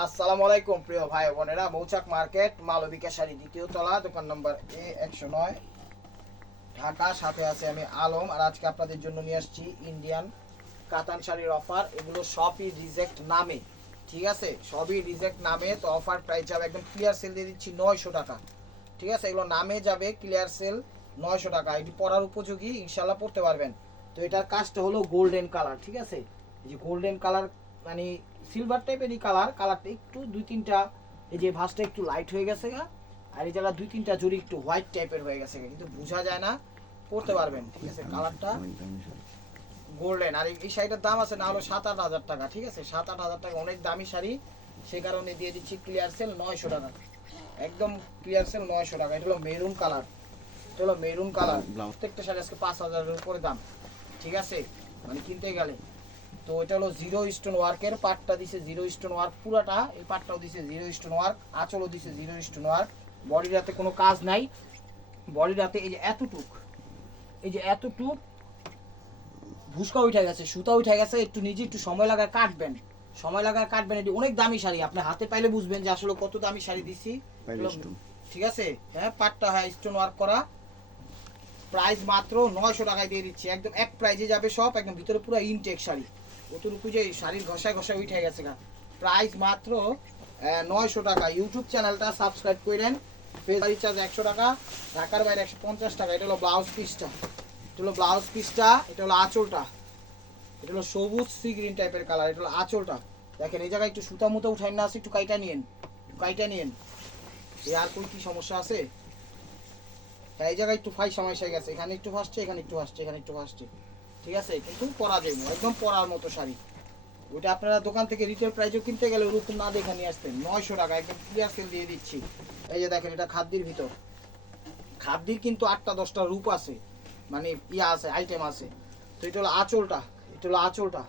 আসসালামু আলাইকুম, প্রিয় ভাই বোনেরা। মৌচাক মার্কেট মালবিকা শাড়ি দ্বিতীয় তলা, দোকান নম্বর এ একশো নয়। ঢাকা, সাথে আছে আমি আলম। আর আজকে আপনাদের জন্য নিয়ে আসছি ইন্ডিয়ান কাতান শাড়ির অফার এগুলো সবই রিজেক্ট নামে, ঠিক আছে? সবই রিজেক্ট নামে, তো অফার প্রাইস যাবে একদম ক্লিয়ার সেল দিয়ে দিচ্ছি নয়শো টাকা, ঠিক আছে? এগুলো নামে যাবে ক্লিয়ার সেল নয়শো টাকা। এটি পরার উপযোগী ইনশাল্লাহ পড়তে পারবেন। তো এটার কাজটা হলো গোল্ডেন কালার ঠিক আছে? যে গোল্ডেন কালার মানে সিলভার টাইপেরই কালার কালারটা একটু দুই তিনটা এই যে ভাঁজটা একটু লাইট হয়ে গেছে গা আর এই জায়গা দুই তিনটা জুড়ি একটু হোয়াইট টাইপের হয়ে গেছে কিন্তু বোঝা যায় না পড়তে পারবেন ঠিক আছে? কালারটা গোল্ডেন আর এই- এই শাড়িটার দাম আছে না হলো সাত আট হাজার টাকা ঠিক আছে? সাত আট হাজার টাকা অনেক দামি শাড়ি সে কারণে দিয়ে দিচ্ছি ক্লিয়ার সেল নয়শো টাকা। একদম ক্লিয়ার সেল নয়শো টাকা এটা হলো মেরুন কালার এটা হলো মেরুন কালার প্রত্যেকটা শাড়ি আজকে পাঁচ হাজারের উপরে দাম ঠিক আছে? মানে কিনতে গেলে। তো এটা হলো জিরো স্টোন ওয়ার্কের পাটটা দিছে জিরো স্টোন ওয়ার্ক পুরাটা এই পাটটাও দিছে জিরো স্টোন ওয়ার্ক আঁচলও দিছে জিরো স্টোন ওয়ার্ক বডির হাতে কোনো কাজ নাই। বডির হাতে এই যে এতটুক এই যে এতটুক ভুসকা উঠে গেছে সুতা উঠে গেছে একটু নিজে একটু সময় লাগায় কাটবেন। সময় লাগায় কাটবেন এটি অনেক দামি শাড়ি আপনি হাতে পাইলে বুঝবেন যে আসলে কত দামি শাড়ি দিছি। ঠিক আছে? হ্যাঁ পাটটা হয় স্টোন ওয়ার্ক করা। প্রাইস মাত্র নয়শো টাকায় দিয়ে দিচ্ছি। একদম এক প্রাইজে যাবে সব একদম ভিতরে পুরো ইনটেক শাড়ি। অতটুকু যে শাড়ির ঘষায় ঘষায় উঠে গেছে গা। প্রাইস মাত্র নয়শো টাকা। ইউটিউব চ্যানেলটা সাবস্ক্রাইব করেন ফেস চার্জ একশো টাকা, ঢাকার বাইরে একশো পঞ্চাশ টাকা। এটা হলো ব্লাউজ পিসটা এটা হলো ব্লাউজ পিসটা এটা হলো আঁচলটা। এটা হলো সবুজ সি গ্রিন টাইপের কালার এটা হলো আঁচলটা। দেখেন, এই জায়গায় একটু সুতা মুতো উঠাই না আছে, একটু কাইটা নিয়েন। একটু কাইটা নিয়েন। এই আর কোন কি সমস্যা আছে? হ্যাঁ এই জায়গায় একটু ফাই সমস্যা গেছে। এখানে একটু ফাসছে এখানে একটু ফাসছে এখানে একটু ফাসছে ঠিক আছে? কিন্তু পরা যাবে একদম পরার মতো শাড়ি। ওইটা আপনারা দোকান থেকে রিটেল প্রাইসও কিনতে গেলে ওরকম না দেখে নিয়ে আসতেন। নয়শো টাকা, একদম ক্লিয়ার সেল দিয়ে দিচ্ছি। এই যে দেখেন, এটা খাদ্যির ভিতর। খাদ্যির কিন্তু আটটা দশটা রূপ আছে। মানে ইয়া আছে আইটেম আছে। তো এটা হলো আঁচলটা, এটা হলো আঁচলটা।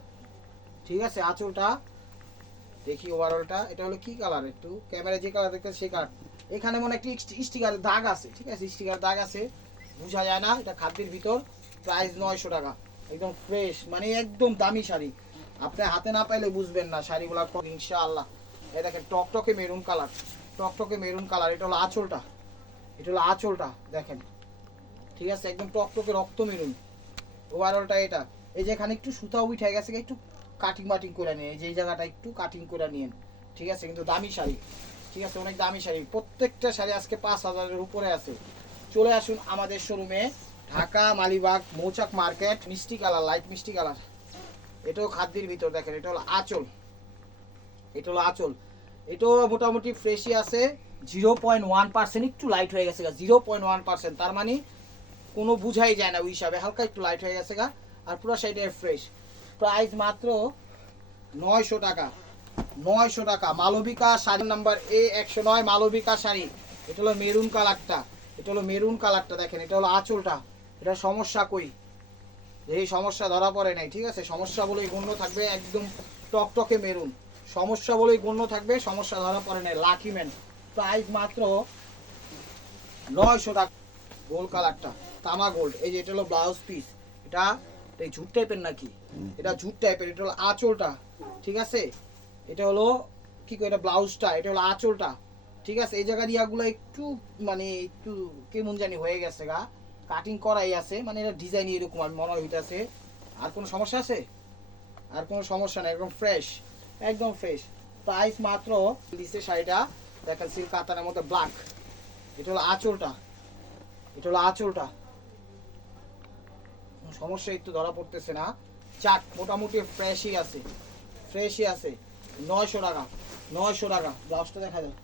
ঠিক আছে, আঁচলটা। দেখি ওভারঅলটা এটা হলো কি কালার একটু? ক্যামেরা যে কালার দেখতে সেই কালার এখানে মনে একটি স্টিকার দাগ আছে। ঠিক আছে স্টিকার দাগ আছে। বোঝা যায় না, এটা খাদ্যের ভিতর। প্রাইস নয়শো টাকা। একদম ফ্রেশ মানে একদম দামি শাড়ি। আপনি হাতে না পাইলে বুঝবেন না শাড়িগুলা ইনশাআল্লাহ। এই দেখেন টকটকে মেরুন কালার টকটকে মেরুন কালার এটা হলো আঁচলটা। এটা হলো আঁচলটা, দেখেন। ঠিক আছে, একদম টকটকে রক্ত মেরুন ওভারঅলটা এটা। এই যে এখানে একটু সুতা উঠে গেছে, একটু কাটিং মাটিং করে এই যে এই জায়গাটা একটু কাটিং করে নিন ঠিক আছে, কিন্তু দামি শাড়ি। ঠিক আছে, অনেক দামি শাড়ি। প্রত্যেকটা শাড়ি আজকে পাঁচ হাজারের উপরে আছে। চলে আসুন আমাদের শোরুমে ঢাকা, মালিবাগ, মৌচাক মার্কেট, মিষ্টি কালার লাইট মিষ্টি কালার। এটাও খাদ্যের ভিতর দেখেন, এটা হলো আঁচল। এটা হলো আঁচল। এটাও মোটামুটি ফ্রেশই আছে জিরো পয়েন্ট ওয়ান পার্সেন্ট একটু লাইট হয়ে গেছে গা জিরো পয়েন্ট ওয়ান পার্সেন্ট তার মানে কোনো বুঝাই যায় না ওই হিসাবে, হালকা একটু লাইট হয়ে গেছে গা, আর পুরো সাইডে ফ্রেশ প্রাইস মাত্র নয়শো টাকা নয়শো টাকা। মালবিকা শাড়ি নাম্বার এ একশো নয়, মালবিকা শাড়ি। এটা হলো মেরুন কালারটা এটা হলো মেরুন কালারটা দেখেন, এটা হলো আঁচলটা। এটা সমস্যা কই? এই সমস্যা ধরা পড়ে নাই, ঠিক আছে? সমস্যা বলেই গণ্য থাকবে, একদম টকটকে মেরুন। সমস্যা বলেই গণ্য থাকবে, সমস্যা ধরা পড়ে নাই, লাকি ম্যান। প্রাইস মাত্র নয়শো টাকা। গোল কালারটা, তামা গোল্ড। এই যে এটা হলো ব্লাউজ পিস। এটা এই ঝুট টাইপের নাকি? এটা ঝুট টাইপের, এটা হলো আঁচলটা, ঠিক আছে? এটা হলো কি কই এটা, ব্লাউজটা, এটা হলো আঁচলটা, ঠিক আছে? এই জায়গার ইয়াগুলো একটু মানে একটু কেমন জানি হয়ে গেছে গা। কাটিং করাই আছে মানে এটা ডিজাইন এরকম আমি মনে হইতাছে আর কোনো সমস্যা আছে? আর কোনো সমস্যা নেই, একদম ফ্রেশ একদম ফ্রেশ প্রাইস মাত্র দিছে শাড়িটা, দেখেন সিল্ক কাতানের মধ্যে ব্ল্যাক এটা হলো আঁচলটা, এটা হলো আঁচলটা। সমস্যা একটু ধরা পড়তেছে না। যাক, মোটামুটি ফ্রেশই আছে ফ্রেশই আছে। নয়শো টাকা নয়শো টাকা, ব্লাউজটা দেখা যায়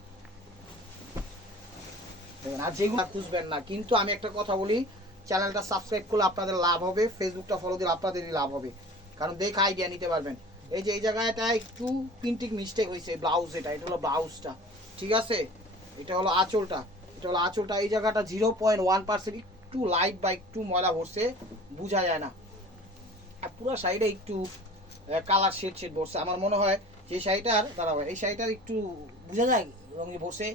আর যেগুলো খুঁজবেন না, কিন্তু আমি একটা কথা বলি চ্যানেলটা সাবস্ক্রাইব করলে আপনাদের লাভ হবে ফেসবুকটা ফলো দিলে আপনাদেরই লাভ হবে। কারণ দেখে আইডিয়া নিতে পারবেন। এই যে এই জায়গাটা একটু প্রিন্টিং মিস্টেক হয়েছে ব্লাউজ এটা এটা হলো ব্লাউজটা ঠিক আছে? এটা হলো আঁচলটা। এটা হলো আঁচলটা। এই জায়গাটা জিরো পয়েন্ট ওয়ান পার্সেন্ট একটু লাইট বা একটু ময়লা ভরছে, বোঝা যায় না। আর পুরো সাইডে একটু কালার শেড শেড ভরছে। আমার মনে হয় যে শাড়িটার দাঁড়াবো এই শাড়িটার একটু বোঝা যায়, রঙে ভরছে।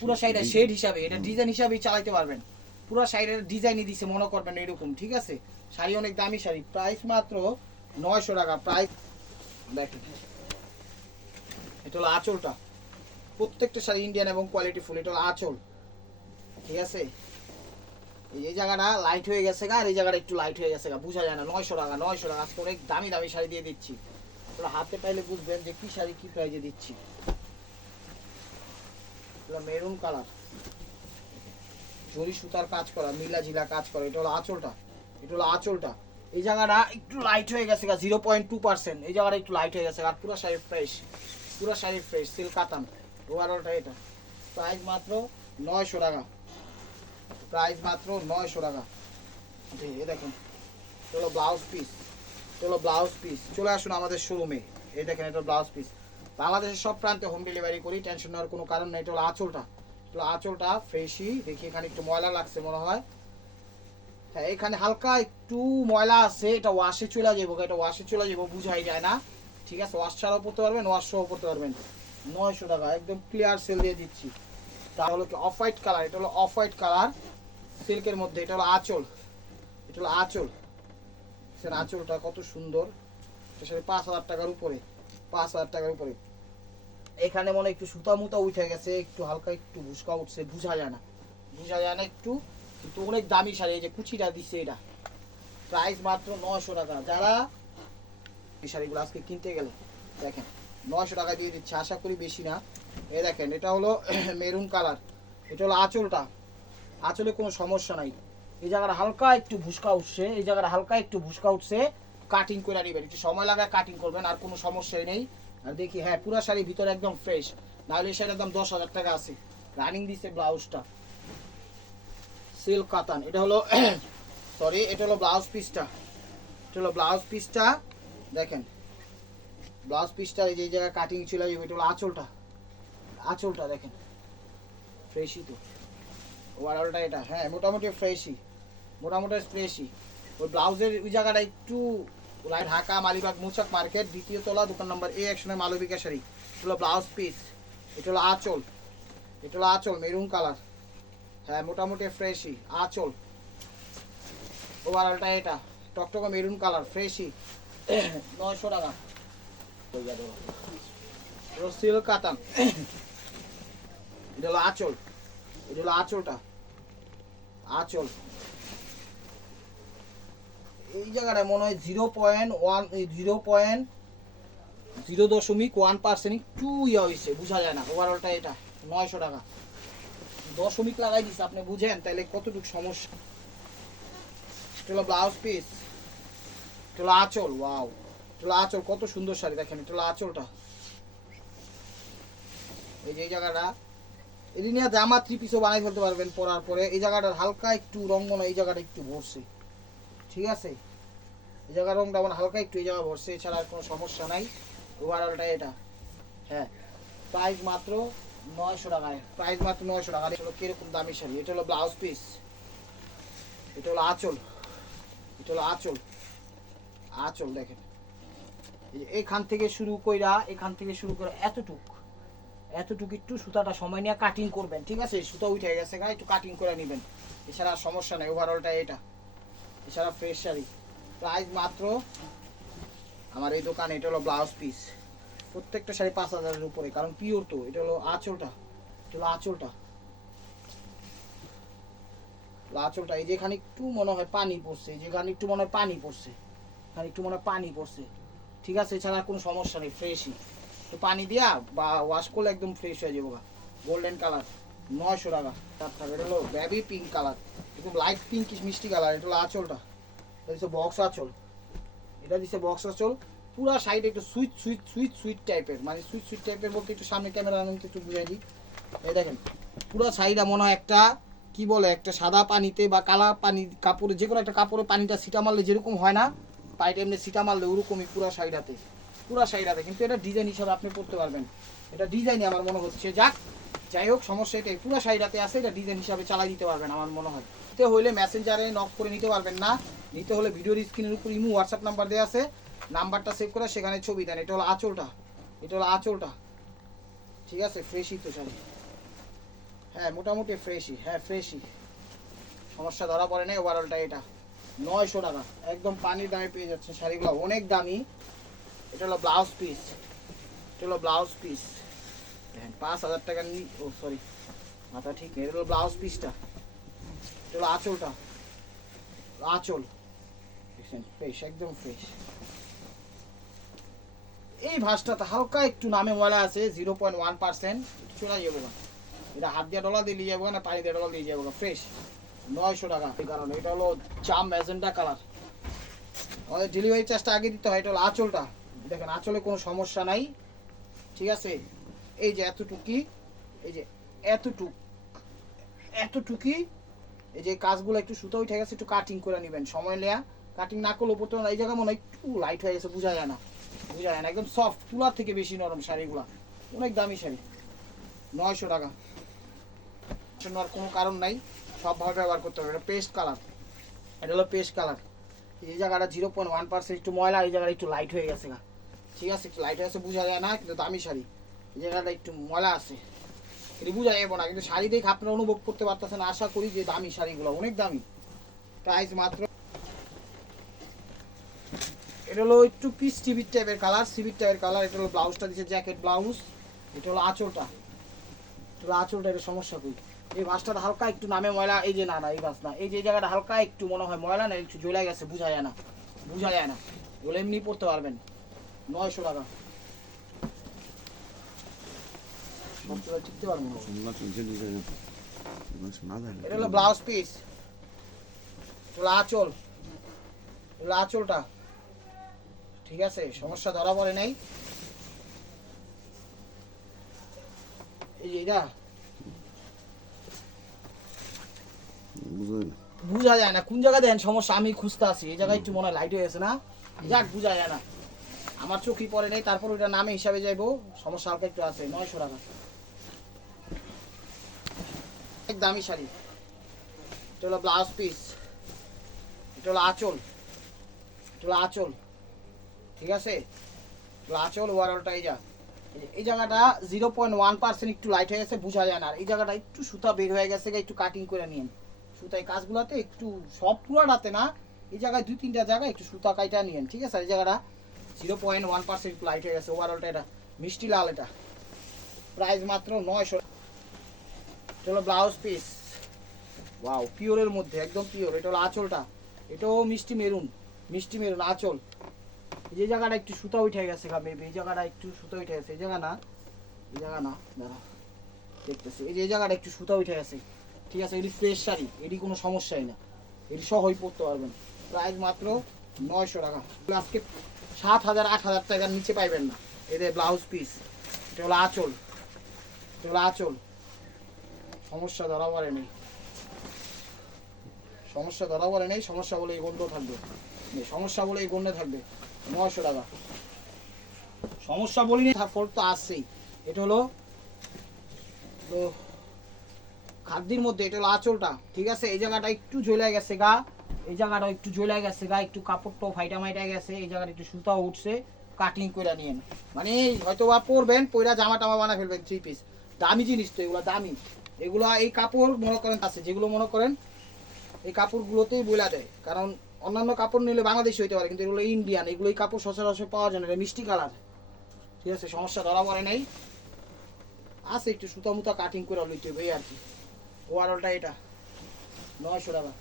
পুরো শাড়িটা শেড হিসাবে, এটা ডিজাইন হিসাবেই চালাইতে পারবেন। পুরো শাড়ির ডিজাইনই দিছে, মনে করবেন এরকম, ঠিক আছে? শাড়ি অনেক দামি শাড়ি প্রাইস মাত্র নয়শো টাকা প্রাইস দেখেন এটা হলো আঁচলটা। প্রত্যেকটা শাড়ি ইন্ডিয়ান এবং কোয়ালিটি ফুল এটা হলো আঁচল। ঠিক আছে? এই- জায়গাটা লাইট হয়ে গেছে গা, আর এই জায়গাটা একটু লাইট হয়ে গেছে গা, বোঝা যায় না, নয়শো টাকা নয়শো টাকা, আজকে অনেক দামি দামি শাড়ি দিয়ে দিচ্ছি। তোরা হাতে পাইলে বুঝবেন যে কি শাড়ি, কি প্রাইজে দিচ্ছি। মেরুন কালার জরি সুতার কাজ করা মিলা জিলা কাজ করা এটা হলো আঁচলটা এটা হলো আঁচলটা। এই জায়গাটা একটু লাইট হয়ে গেছে গা জিরো পয়েন্ট টু পার্সেন্ট এই জায়গাটা একটু লাইট হয়ে গেছে আর পুরো শাড়ি ফ্রেশ পুরো শাড়ি ফ্রেশ সিল্ক কাতান ওভারঅলটা এটা। প্রাইস মাত্র নয়শো টাকা। প্রাইস মাত্র নয়শো টাকা। জি, এই দেখুন হলো ব্লাউজ পিস হলো ব্লাউজ পিস চলে আসুন আমাদের শোরুমে এই দেখেন এটা ব্লাউজ পিস বাংলাদেশের সব প্রান্তে হোম ডেলিভারি করি টেনশন নেওয়ার কোনো কারণ নেই এটা হলো আঁচলটা। আঁচলটা ফ্রেশই, দেখি এখানে একটু ময়লা লাগছে মনে হয়। হ্যাঁ এখানে হালকা একটু ময়লা আছে, এটা ওয়াশে চলে যাব, এটা ওয়াশে চলে যাব, বুঝাই যায় না। ঠিক আছে ওয়াশ ছাড়াও পড়তে পারবেন ওয়াশ পড়তে পারবেন। নয়শো টাকা, একদম ক্লিয়ার সেল দিয়ে দিচ্ছি। তা হলো কি অফ হোয়াইট কালার এটা হলো অফ হোয়াইট কালার সিল্কের মধ্যে, এটা হলো আঁচল। এটা হলো আঁচল। সেন আঁচলটা কত সুন্দর। সাড়ে পাঁচ হাজার টাকার উপরে, পাঁচ হাজার টাকার উপরে। এখানে মনে একটু সুতা মুতা উঠে গেছে, একটু হালকা একটু ভুসকা উঠছে, বুঝা যায় না। বুঝা যায় না একটু, কিন্তু অনেক দামি শাড়ি, এই যে কুচিটা দিচ্ছে এটা। প্রাইস মাত্র নয়শো টাকা। যারা এই শাড়িগুলো আজকে কিনতে গেলে, দেখেন, নয়শো টাকা দিয়ে দিচ্ছে, আশা করি বেশি না। এ দেখেন, এটা হলো মেরুন কালার। এটা হলো আঁচলটা। আঁচলে কোনো সমস্যা নাই। এই জায়গাটা হালকা একটু ভুসকা উঠছে, এই জায়গাটা হালকা একটু ভুসকা উঠছে কাটিং করে নেবেন। একটু সময় লাগায় কাটিং করবেন, আর কোনো সমস্যাই নেই। আর দেখি হ্যাঁ পুরো শাড়ি ভিতরে একদম ফ্রেশ নাহলে এই শাড়ির দাম দশ হাজার টাকা আছে। রানিং দিছে ব্লাউজটা। সিল্ক কাতান এটা হলো সরি এটা হলো ব্লাউজ পিসটা এটা হলো ব্লাউজ পিসটা দেখেন, ব্লাউজ পিসটা যে জায়গায় কাটিং ছিল এটা হলো আঁচলটা। আঁচলটা, দেখেন। ফ্রেশই তো। ওভারঅলটা এটা। হ্যাঁ মোটামুটি ফ্রেশই মোটামুটি ফ্রেশই ওই ব্লাউজের ওই জায়গাটা একটু লাইট ঢাকা, মালিবাগ মুচাক মার্কেট, দ্বিতীয় তলা, দোকান নম্বর এ একশনে মালবিকা শাড়ি এটা হলো ব্লাউজ পিস এটা হলো আঁচল, এটা হলো আঁচল মেরুন কালার হ্যাঁ মোটামুটি ফ্রেশই আঁচল। ওভারঅলটা এটা, টকটকা মেরুন কালার ফ্রেশই নয়শো টাকা। রসিল কাতান। এটা হলো আঁচল, এটা হলো আঁচলটা। আঁচল। এই জায়গাটা মনে হয় zero point one zero point zero দশমিক ওয়ান পার্সেন্ট একটু ইয়ে হয়েছে, বোঝা যায় না। ওভারঅলটা এটা, নয়শো টাকা। দশমিক লাগাই দিচ্ছে আপনি বুঝেন? তাহলে কতটুকু সমস্যা? হলো ব্লাউজ পিস এটা আঁচল ওয়াও হলো আঁচল, কত সুন্দর শাড়ি, দেখেন, এটা আঁচলটা। এই যে এই জায়গাটা, এটি নিয়ে জামা থ্রি পিসও বানাই ফেলতে পারবেন, পরার পরে। এই জায়গাটার হালকা একটু রঙ্গনা, এই জায়গাটা একটু ভরছে। ঠিক আছে? এই জায়গার রংটা আমার হালকা একটু, এই জায়গা ভরছে, এছাড়া আর কোনো সমস্যা নাই। ওভারঅলটা এটা। হ্যাঁ। প্রাইস মাত্র নয়শো টাকায়। প্রাইস মাত্র নয়শো টাকা। এটা হলো কীরকম দামি শাড়ি? এটা হলো ব্লাউজ পিস এটা হলো আঁচল। এটা হলো আঁচল। আঁচল দেখেন। এখান থেকে শুরু কইরা, এখান থেকে শুরু করে এতটুক, এতটুকু একটু সুতাটা সময় নিয়ে কাটিং করবেন। ঠিক আছে? সুতা উঠে গেছে গা, একটু কাটিং করে নেবেন। এছাড়া সমস্যা নেই। ওভারঅলটা এটা। এছাড়া ফ্রেশ শাড়ি। প্রাইস মাত্র আমার এই দোকানে, এটা হলো ব্লাউজ পিস প্রত্যেকটা শাড়ি পাঁচ হাজারের উপরে, কারণ পিওর তো, এটা হলো আঁচলটা, এটা হলো আঁচলটা। আঁচলটা, এই যেখানে একটু মনে হয় পানি পড়ছে যেখানে একটু মনে হয় পানি পড়ছে, এখানে একটু মনে হয় পানি পড়ছে। ঠিক আছে, এছাড়া কোনো সমস্যা নেই ফ্রেশই তো পানি দিয়া বা ওয়াশ করলে একদম ফ্রেশ হয়ে যাব গোল্ডেন কালার নয়শো টাকা। তার থাকবে এটা হলো বেবি পিঙ্ক কালার একদম লাইট পিঙ্ক মিষ্টি কালার এটা হলো আঁচলটা। এটা দিচ্ছে বক্স আঁচল। এটা দিচ্ছে বক্স আঁচল। পুরা সাইড একটু সুইট সুইট সুইট সুইট টাইপের মানে সুইট সুইট টাইপের বলতে একটু সামনে ক্যামেরা আনতে একটু বুঝাই দিই। এই দেখেন, পুরো সাইডটা মনে হয় একটা, কি বলে, একটা সাদা পানিতে বা কালা পানি, কাপড়ে যে কোনো একটা কাপড়ে পানিটা সিটা মারলে যেরকম হয় না পাইটা এমনি সিটা মারলে ওরকমই পুরো সাইডাতে পুরো সাইডাতে কিন্তু এটা ডিজাইন হিসাবে আপনি পড়তে পারবেন। এটা ডিজাইনই আমার মনে হচ্ছে। যাক যাই হোক, সমস্যা এটাই। পুরো সাইডাতে আছে, এটা ডিজাইন হিসাবে চালাই দিতে পারবেন আমার মনে হয়। নিতে হলে মেসেঞ্জারে নক করে নিতে পারবেন না। নিতে হলে ভিডিওর স্ক্রিনের উপর ইমু হোয়াটসঅ্যাপ নাম্বার দেওয়া আছে। নাম্বারটা সেভ করে সেখানে ছবি দেন। এটা হলো আঁচলটা। এটা হলো আঁচলটা। ঠিক আছে? ফ্রেশই তো শাড়ি হ্যাঁ মোটামুটি ফ্রেশই হ্যাঁ ফ্রেশই সমস্যা ধরা পড়ে নাই ওভারঅলটা এটা। নয়শো টাকা। একদম পানির দামে পেয়ে যাচ্ছে শাড়িগুলো। অনেক দামি। এটা হলো ব্লাউজ পিস এটা হলো ব্লাউজ পিস দেখেন, পাঁচ হাজার টাকা নি ও সরি মাথা ঠিক এটা হলো ব্লাউজ পিসটা এটা আঁচলটা। আঁচল। দেখছেন ফ্রেশ একদম ফ্রেশ এই ভাঁজটাতে হালকা একটু নামে ময়লা আছে জিরো পয়েন্ট ওয়ান পার্সেন্ট চলে যাব না এটা হাত দিয়ে ডলার দিয়ে নিয়ে যাব না পানি দিয়ে ডলার দিয়ে যাব ফ্রেশ নয়শো টাকা এই কারণে। এটা হলো জাম ম্যাজেন্টা কালার আমাদের ডেলিভারি চার্জটা আগে দিতে হয়। এটা হলো আঁচলটা। দেখেন, আঁচলে কোনো সমস্যা নাই। ঠিক আছে? এই যে এতটুকি, এই যে এতটুক, এতটুকি, এই যে কাজগুলো একটু সুতো উঠে গেছে, একটু কাটিং করে নেবেন, সময় নেয়া। কাটিং না করলে উপর এই জায়গা মনে হয় একটু লাইট হয়ে গেছে, বোঝা যায় না। বোঝা যায় না, একদম সফট তুলার থেকে বেশি নরম শাড়িগুলো। অনেক দামি শাড়ি। নয়শো টাকা। আর কোনো কারণ নাই সবভাবে ব্যবহার করতে হবে। এটা পেস্ট কালার এটা হলো পেস্ট কালার এই জায়গাটা জিরো পয়েন্ট ওয়ান পার্সেন্ট একটু ময়লা, এই জায়গাটা একটু লাইট হয়ে গেছে গা। ঠিক আছে, একটু লাইট হয়ে গেছে, বোঝা যায় না, কিন্তু দামি শাড়ি। জায়গাটা একটু ময়লা আছে। এটা বোঝা যাবে না, কিন্তু শাড়ি দেখে আপনারা অনুভব করতে পারতেছেন, আশা করি যে দামি শাড়িগুলো, অনেক দামি। প্রাইস মাত্র এটা হলো একটু পিস টিভির টাইপের কালার সিভির টাইপের কালার এটা হলো ব্লাউজটা দিচ্ছে জ্যাকেট ব্লাউজ, এটা হলো আঁচলটা। এটা হলো আঁচলটা, এটা সমস্যা কই? এই ভাঁজটা হালকা একটু নামে ময়লা, এই যে না না, এই ভাঁজ না, এই যে জায়গাটা হালকা একটু মনে হয় ময়লা, না, একটু জ্বলে গেছে, বোঝা যায় না, বোঝা যায় না। এগুলো এমনি পড়তে পারবেন, নয়শো টাকা। ঠিক আছে, সমস্যা ধরা পড়ে নাই। বুঝা যায় না, কোন জায়গায় দেন সমস্যা? আমি খুঁজতে আছি এই জায়গায় একটু মনে হয় লাইট হয়ে গেছে না? যাক, বুঝা যায় না। আমার চোখই পড়ে নেই, তারপর ওইটা নামে হিসাবে যাইবো। সমস্যা হালকা একটু আছে, নয়শো টাকা। দামি শাড়ি। এটা হলো ব্লাউজ পিস এটা হলো আঁচল। এটা হলো আঁচল। ঠিক আছে? আঁচল ওভারঅলটা এই যা। এই জায়গাটা জিরো পয়েন্ট ওয়ান পার্সেন্ট একটু লাইট হয়ে গেছে, বোঝা যায় না। আর এই জায়গাটা একটু সুতা বের হয়ে গেছে একটু কাটিং করে নিন। সুতায় কাজগুলোতে একটু সব পুরাটাতে না, এই জায়গায় দুই তিনটা জায়গায় একটু সুতা কাইটা নিয়েন। ঠিক আছে? এই জায়গাটা zero point one percent light হয়ে গেছে ওভারঅলটা এটা। মিষ্টি লাল এটা। প্রাইস মাত্র নয়শো এটা হলো ব্লাউজ পিস ওয়াও পিওরের মধ্যে, একদম পিওর এটা হলো আঁচলটা। এটাও মিষ্টি মেরুন মিষ্টি মেরুন আঁচল। যে জায়গাটা একটু সুতা উঠে গেছে গা মেবি এই জায়গাটা একটু সুতা উঠে গেছে। এই জায়গা না, এই জায়গা না দাঁড়া দেখতেছি। এই যে জায়গাটা একটু সুতা উঠে গেছে। ঠিক আছে, এটি ফ্রেশ শাড়ি, এটি কোনো সমস্যাই না। এটি সহই পড়তে পারবেন। প্রাইস মাত্র নয়শো টাকা। আজকে সাত হাজার, আট হাজার টাকার নিচে পাইবেন না। এদের ব্লাউজ পিস এটা হলো আঁচল। এটা হলো আঁচল। সমস্যা ধরা নেই। সমস্যা ধরা নেই, সমস্যা বলে এই গন্ধ থাকবে। সমস্যা বলে এই গন্ধে থাকবে। নয়শো টাকা। সমস্যা বলিনি ফল তো আসছেই। এটা হলো, তো খাদ্যের মধ্যে, এটা হলো আঁচলটা, ঠিক আছে? এই জায়গাটা একটু জ্বলে গেছে গা। এই জায়গাটা একটু জ্বলে গেছে গা, একটু কাপড়টাও ফাইটা মাইটা গেছে, এই জায়গাটা একটু সুতাও উঠছে কাটিং করে নিয়েন। মানে হয়তো বা পরবেন পয়রা জামা টামা বানা ফেলবেন থ্রি পিস দামি জিনিস তো এগুলো, দামি। এগুলো এই কাপড় মনে করেন আছে, যেগুলো মনে করেন এই কাপড়গুলোতেই বইলা দেয়। কারণ অন্যান্য কাপড় নিলে বাংলাদেশি হইতে পারে, কিন্তু এগুলো ইন্ডিয়ান এগুলো এই কাপড় সচরাচর পাওয়া যায় না, এটা মিষ্টি কালার ঠিক আছে, সমস্যা ধরা পড়ে নাই। আছে একটু সুতা মুতা কাটিং করে লইতে হবে আর কি। ওভারঅলটা এটা, নয়শো টাকা।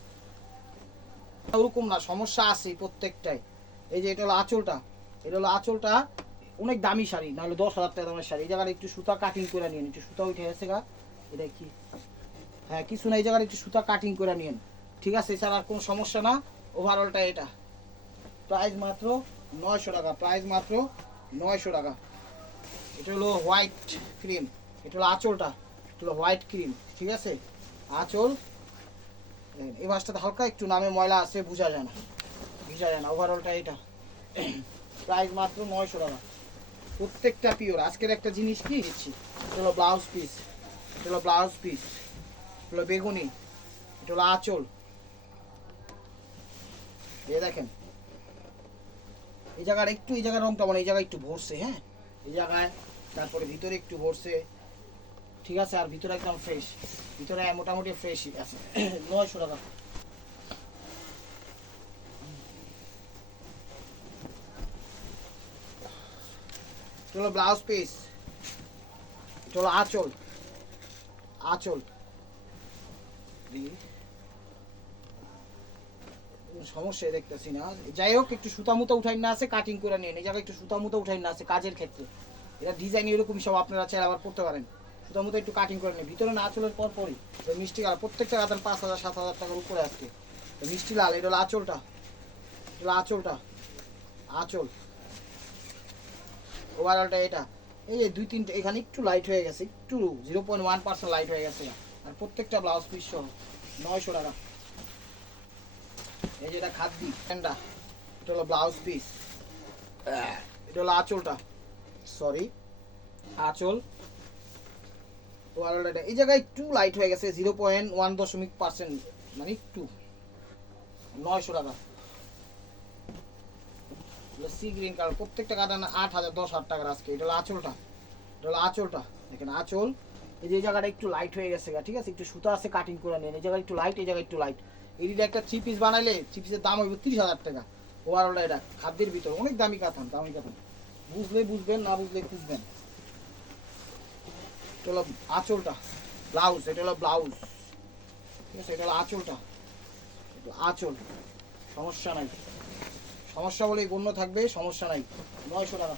ওরকম না, সমস্যা আছে প্রত্যেকটাই। এই যে এটা হলো আঁচলটা, এটা হলো আঁচলটা অনেক দামি শাড়ি, নাহলে দশ হাজার টাকা দামের শাড়ি। এই জায়গাটা একটু সুতা কাটিং করে নিয়ে একটু সুতা উঠে গেছে গা। এটা কি? হ্যাঁ কিছু না, এই জায়গাটা একটু সুতা কাটিং করে নিন ঠিক আছে, এছাড়া আর কোনো সমস্যা না। ওভারঅলটা এটা। প্রাইস মাত্র নয়শো টাকা প্রাইস মাত্র নয়শো টাকা। এটা হলো হোয়াইট ক্রিম এটা হলো আঁচলটা, এটা হলো হোয়াইট ক্রিম ঠিক আছে? আঁচল এই মাছটাতে হালকা একটু নামে ময়লা আছে, বোঝা যায় না। বোঝা যায় না ওভারঅলটা এটা। প্রাইস মাত্র নয়শো টাকা। প্রত্যেকটা পিওর আজকের একটা জিনিস কি দিচ্ছি? এটা হলো ব্লাউজ পিস এটা হলো ব্লাউজ পিস হলো বেগুনি, এটা হলো আঁচল। এ দেখেন, এই জায়গার একটু, এই জায়গার রংটা মানে এই জায়গায় একটু ভরছে হ্যাঁ? এই জায়গায়, তারপরে ভিতরে একটু ভরছে, ঠিক আছে? আর ভিতরে একদম ফ্রেশ ভিতরে মোটামুটি ফ্রেশই আছে, নয়শো টাকা। চলো ব্লাউজ পিস চলো আঁচল। আঁচল। দেখি। সমস্যাই দেখতেছি না। যাই হোক, একটু সুতা মুতা উঠাই না আছে কাটিং করে নিয়ে এই জায়গায় একটু সুতা মুতা উঠাই না আছে কাজের ক্ষেত্রে। এটা ডিজাইন এরকম সব আপনারা চাইলে আবার করতে পারেন। সুতা মুতা একটু কাটিং করে নিন ভিতরে না আঁচলের পর পরই। মিষ্টি কালার প্রত্যেকটা কাতান পাঁচ হাজার, সাত হাজার টাকার উপরে আজকে। মিষ্টি লাল, এটা হলো আঁচলটা। এটা আঁচলটা। আঁচল। ওভারঅলটা এটা। এই যে দুই তিনটে, এখানে একটু লাইট হয়ে গেছে, একটু zero point one percent light হয়ে গেছে। আর প্রত্যেকটা ব্লাউজ পিস সহ নয়শো টাকা। এই যে এটা খাদ্যি প্যান্ডা এটা হলো ব্লাউজ পিস এটা হলো আঁচলটা। সরি আঁচল। ওভারঅল এই জায়গায় একটু লাইট হয়ে গেছে জিরো পয়েন্ট ওয়ান দশমিক পার্সেন্ট মানে একটু, নয়শো টাকা। সি গ্রিন কালার প্রত্যেকটা কাটান আট হাজার, দশ হাজার টাকার আজকে। এটা হলো আঁচলটা। এটা হলো আঁচলটা। দেখেন, আঁচল। এই যে জায়গাটা একটু লাইট হয়ে গেছে ঠিক আছে? একটু সুতা আছে কাটিং করে নেন। এই জায়গায় একটু লাইট এই জায়গায় একটু লাইট এদিকে একটা থ্রি পিস বানাইলে থ্রি পিসের দাম হইব তিরিশ হাজার টাকা। ওভারঅলটা এটা খাদ্যের ভিতর অনেক দামি কাতান দামি কাতান বুঝলে বুঝবেন, না বুঝলে খুঁজবেন এটা হলো আঁচলটা। ব্লাউজ এটা হলো ব্লাউজ ঠিক আছে? এটা হলো আঁচলটা। আঁচল। সমস্যা নাই। সমস্যা বলে গণ্য থাকবে, সমস্যা নাই। নয়শো টাকা।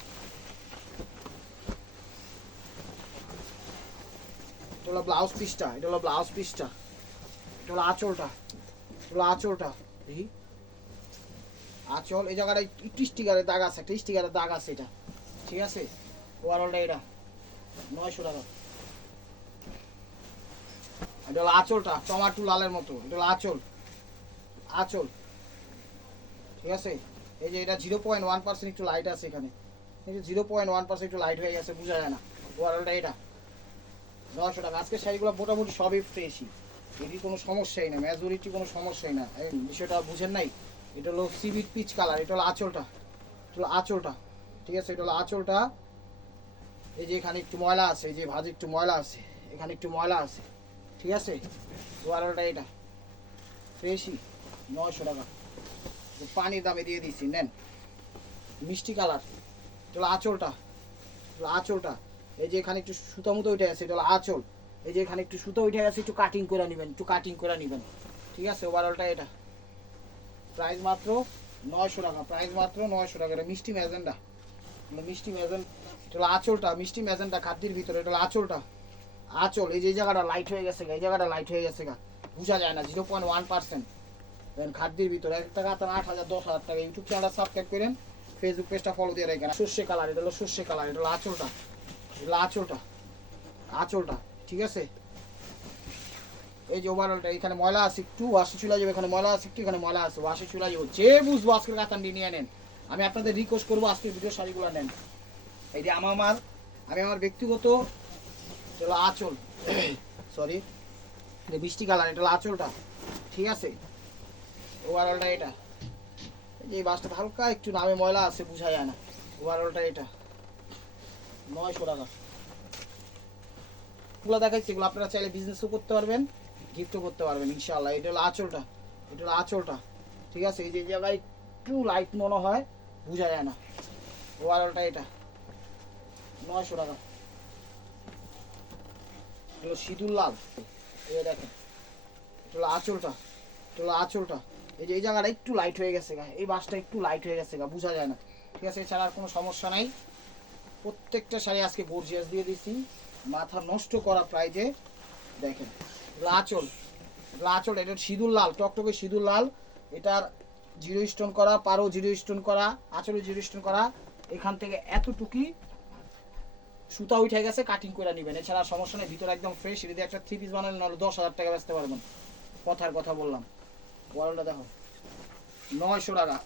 এটা হলো ব্লাউজ পিসটা এটা হলো ব্লাউজ পিসটা এটা হলো আঁচলটা, এটা হলো আঁচলটা। দেখি। আঁচল, এই জায়গাটা একটু স্টিকারের দাগ আছে, একটা স্টিকারের দাগ আছে এটা। ঠিক আছে? ওভারঅলটা এটা। নয়শো টাকা। এটা হলো আঁচলটা টমাটো লালের মতো। এটা হলো আঁচল। আঁচল। ঠিক আছে? এই যে এটা জিরো পয়েন্ট ওয়ান পার্সেন্ট একটু লাইট আছে এখানে। এই যে জিরো পয়েন্ট ওয়ান পার্সেন্ট একটু লাইট হয়ে গেছে, বোঝা যায় না। ওভারঅলটা এটা। নশো টাকা। আজকের শাড়িগুলো মোটামুটি সবই ফ্রেশই এটি কোনো সমস্যাই না মেজরিটি কোনো সমস্যাই না। এই বিষয়টা বুঝেন নাই? এটা হলো সিভিট পিচ কালার এটা হলো আঁচলটা। এটা হলো আঁচলটা। ঠিক আছে? এটা হলো আঁচলটা। এই যে এখানে একটু ময়লা আছে, এই যে ভাজে একটু ময়লা আছে, এখানে একটু ময়লা আছে। ঠিক আছে? ওয়ারলটা এটা। ফ্রেশই নয়শো টাকা। তো পানির দামে দিয়ে দিচ্ছি নেন। মিষ্টি কালার, এটা আঁচলটা এটা আঁচলটা। এই যে এখানে একটু সুতা মতো উঠে আছে এটা আঁচল। এই যে এখানে একটু সুতো উঠে গেছে, একটু কাটিং করে নেবেন, একটু কাটিং করে নেবেন। ঠিক আছে? ওভারঅলটা এটা। প্রাইস মাত্র নয়শো টাকা প্রাইস মাত্র নয়শো টাকা। এটা মিষ্টি ম্যাজেন্ডা। মিষ্টি ম্যাজেন এটা আঁচলটা, মিষ্টি ম্যাজেন্ডা খাদ্যের ভিতরে, এটা আঁচলটা। আঁচল, এই যে জায়গাটা লাইট হয়ে গেছে গা, এই জায়গাটা লাইট হয়ে গেছে গা। বোঝা যায় না জিরো পয়েন্ট ওয়ান পার্সেন্ট দেন খাদ্যের ভিতরে এক টাকা আপনার আট হাজার, দশ হাজার টাকা। ইউটিউব চ্যানেলটা সাবস্ক্রাইব করেন ফেসবুক পেজটা ফলো দিয়ে রাখেন। সর্ষে কালার, এটা হলো সর্ষে কালার, এটা হলো আঁচলটা। এটা আঁচলটা আঁচলটা, ঠিক আছে? এই যে ওভারঅলটা এখানে ময়লা আছে একটু ওয়াশে চুলা যাবে, এখানে ময়লা আছে একটু, এখানে ময়লা আছে ওয়াশে চুলা যাব। যে বুঝব আজকের কাতানটি নিয়ে নেন। আমি আপনাদের রিকোয়েস্ট করব আজকের ভিডিও শাড়িগুলো নেন। এই যে আমার আমি আমার ব্যক্তিগত চলো আঁচল। সরি বৃষ্টি কালার, এটা আঁচলটা, ঠিক আছে? ওভারঅলটা এটা। যে এই বাসটা হালকা, একটু নামে ময়লা আছে বোঝা যায় না। ওভারঅলটা এটা। নয়শো টাকা। এগুলো দেখাচ্ছি এগুলো আপনারা চাইলে বিজনেসও করতে পারবেন গিফটও করতে পারবেন ইনশাল্লাহ এটা হলো আঁচলটা। এটা হলো আঁচলটা। ঠিক আছে? এই যে জায়গায় একটু লাইট মনে হয় বোঝা যায় না। ওভারঅলটা এটা। নয়শো টাকা। হলো সিঁদুর লাল। এই দেখেন। এটা হলো আঁচলটা। এটা হলো আঁচলটা। এই যে, এই জায়গাটা একটু লাইট হয়ে গেছে গা, এই বাসটা একটু লাইট হয়ে গেছে গা, বোঝা যায় না। ঠিক আছে, এছাড়া আর কোনো সমস্যা নাই। প্রত্যেকটা শাড়ি আজকে গর্জিয়াস দিয়ে দিছি মাথা নষ্ট করা প্রাইজে দেখেন এগুলো আঁচল এগুলো আঁচল এটা সিঁদুর লাল, টকটকে সিঁদুর লাল। এটার জিরো স্টোন করা, পারো জিরো স্টোন করা, আঁচলে জিরো স্টোন করা। এখান থেকে এতটুকি সুতা উঠে গেছে কাটিং করে নেবেন। এছাড়া সমস্যা নেই, ভিতরে একদম ফ্রেশ যদি একটা থ্রি পিস বানালে নাহলে দশ হাজার টাকা বেচতে পারবেন। কথার কথা বললাম। ওয়ালটা দেখো। নয়শো টাকা।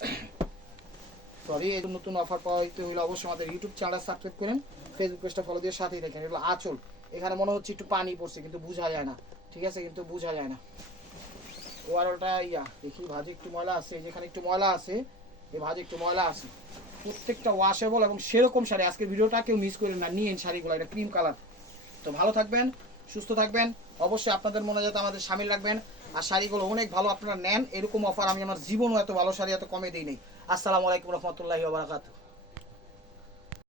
সরি এই নতুন অফার পাওয়া হইতে হলে অবশ্যই আমাদের ইউটিউব চ্যানেল সাবস্ক্রাইব করেন ফেসবুক পেজটা ফলো দিয়ে সাথেই দেখেন। এগুলো আঁচল। এখানে মনে হচ্ছে একটু পানি পড়ছে, কিন্তু বোঝা যায় না। ঠিক আছে, কিন্তু বোঝা যায় না। ওয়ারলটা ইয়া, দেখি, ভাজে একটু ময়লা আছে। যেখানে একটু ময়লা আছে, এই ভাজে একটু ময়লা আছে। প্রত্যেকটা ওয়াশেবল এবং সেরকম শাড়ি। আজকের ভিডিওটা কেউ মিস করেন না। নিয়েন শাড়িগুলো, এটা ক্রিম কালার তো ভালো থাকবেন, সুস্থ থাকবেন। অবশ্যই আপনাদের মনে যাতে আমাদের সামিল রাখবেন। আর শাড়িগুলো অনেক ভালো আপনারা নেন, এরকম অফার আমি আমার জীবনও এত ভালো শাড়ি এত কমে দিই নেই। আসসালামু আলাইকুম রহমতুল্লাহি বারাকাতু